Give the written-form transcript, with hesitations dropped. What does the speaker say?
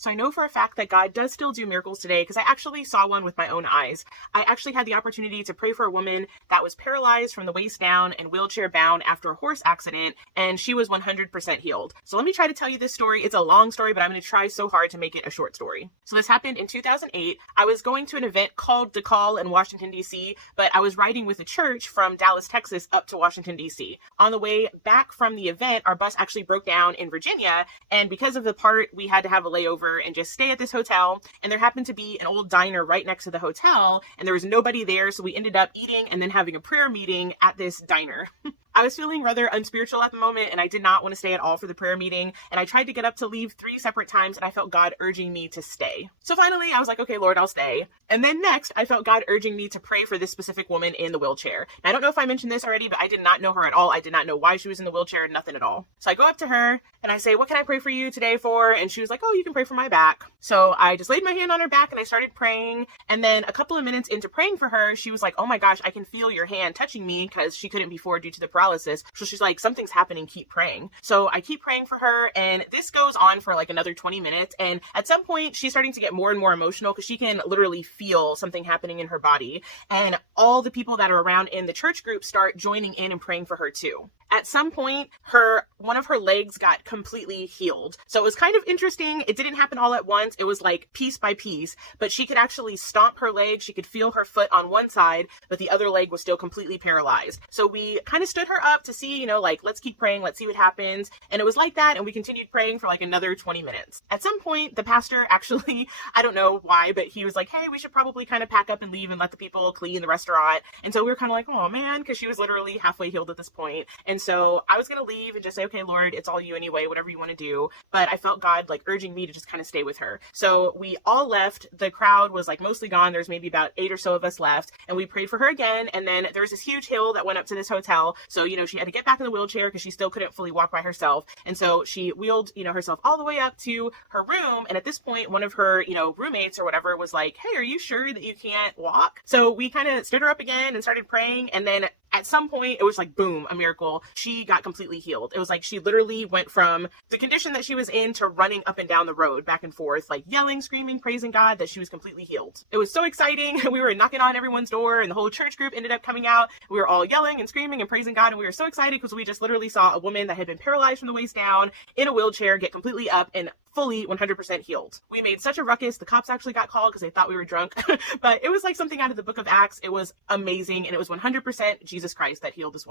So I know for a fact that God does still do miracles today because I actually saw one with my own eyes. I actually had the opportunity to pray for a woman that was paralyzed from the waist down and wheelchair bound after a horse accident, and she was 100% healed. So let me try to tell you this story. It's a long story, but I'm going to try so hard to make it a short story. So this happened in 2008. I was going to an event called The Call in Washington, D.C., but I was riding with a church from Dallas, Texas up to Washington, D.C. On the way back from the event, our bus actually broke down in Virginia, and because of the part, we had to have a layover and just stay at this hotel. And there happened to be an old diner right next to the hotel, and there was nobody there, so we ended up eating and then having a prayer meeting at this diner. I was feeling rather unspiritual at the moment, and I did not want to stay at all for the prayer meeting, and I tried to get up to leave 3 separate times, and I felt God urging me to stay. So finally, I was like, okay, Lord, I'll stay. And then next, I felt God urging me to pray for this specific woman in the wheelchair. And I don't know if I mentioned this already, but I did not know her at all. I did not know why she was in the wheelchair, nothing at all. So I go up to her, and I say, what can I pray for you today for? And she was like, oh, you can pray for my back. So I just laid my hand on her back, and I started praying, and then a couple of minutes into praying for her, she was like, oh my gosh, I can feel your hand touching me, because she couldn't before due to the paralysis. So she's like, something's happening, keep praying. So I keep praying for her, and this goes on for like another 20 minutes. And at some point, she's starting to get more and more emotional because she can literally feel something happening in her body. And all the people that are around in the church group start joining in and praying for her too. At some point, one of her legs got completely healed. So it was kind of interesting. It didn't happen all at once. It was like piece by piece, but she could actually stomp her leg. She could feel her foot on one side, but the other leg was still completely paralyzed. So we kind of stood her up to see, like, let's keep praying. Let's see what happens. And it was like that. And we continued praying for like another 20 minutes. At some point, the pastor actually, I don't know why, but he was like, hey, we should probably kind of pack up and leave and let the people clean the restaurant. And so we were kind of like, oh man, because she was literally halfway healed at this point. And so I was going to leave and just say, okay, Lord, it's all you anyway, whatever you want to do. But I felt God like urging me to just kind of stay with her. So we all left. The crowd was like mostly gone. There's maybe about 8 or so of us left. And we prayed for her again. And then there was this huge hill that went up to this hotel. So, she had to get back in the wheelchair because she still couldn't fully walk by herself. And so she wheeled, herself all the way up to her room. And at this point, one of her, roommates or whatever was like, hey, are you sure that you can't walk? So we kind of stood her up again and started praying. And then at some point, it was like, boom, a miracle. She got completely healed. It was like she literally went from the condition that she was in to running up and down the road, back and forth, like yelling, screaming, praising God that she was completely healed. It was so exciting. We were knocking on everyone's door, and the whole church group ended up coming out. We were all yelling and screaming and praising God, and we were so excited because we just literally saw a woman that had been paralyzed from the waist down in a wheelchair get completely up and fully 100% healed. We made such a ruckus. The cops actually got called because they thought we were drunk, but it was like something out of the book of Acts. It was amazing, and it was 100% Jesus Christ that healed this woman.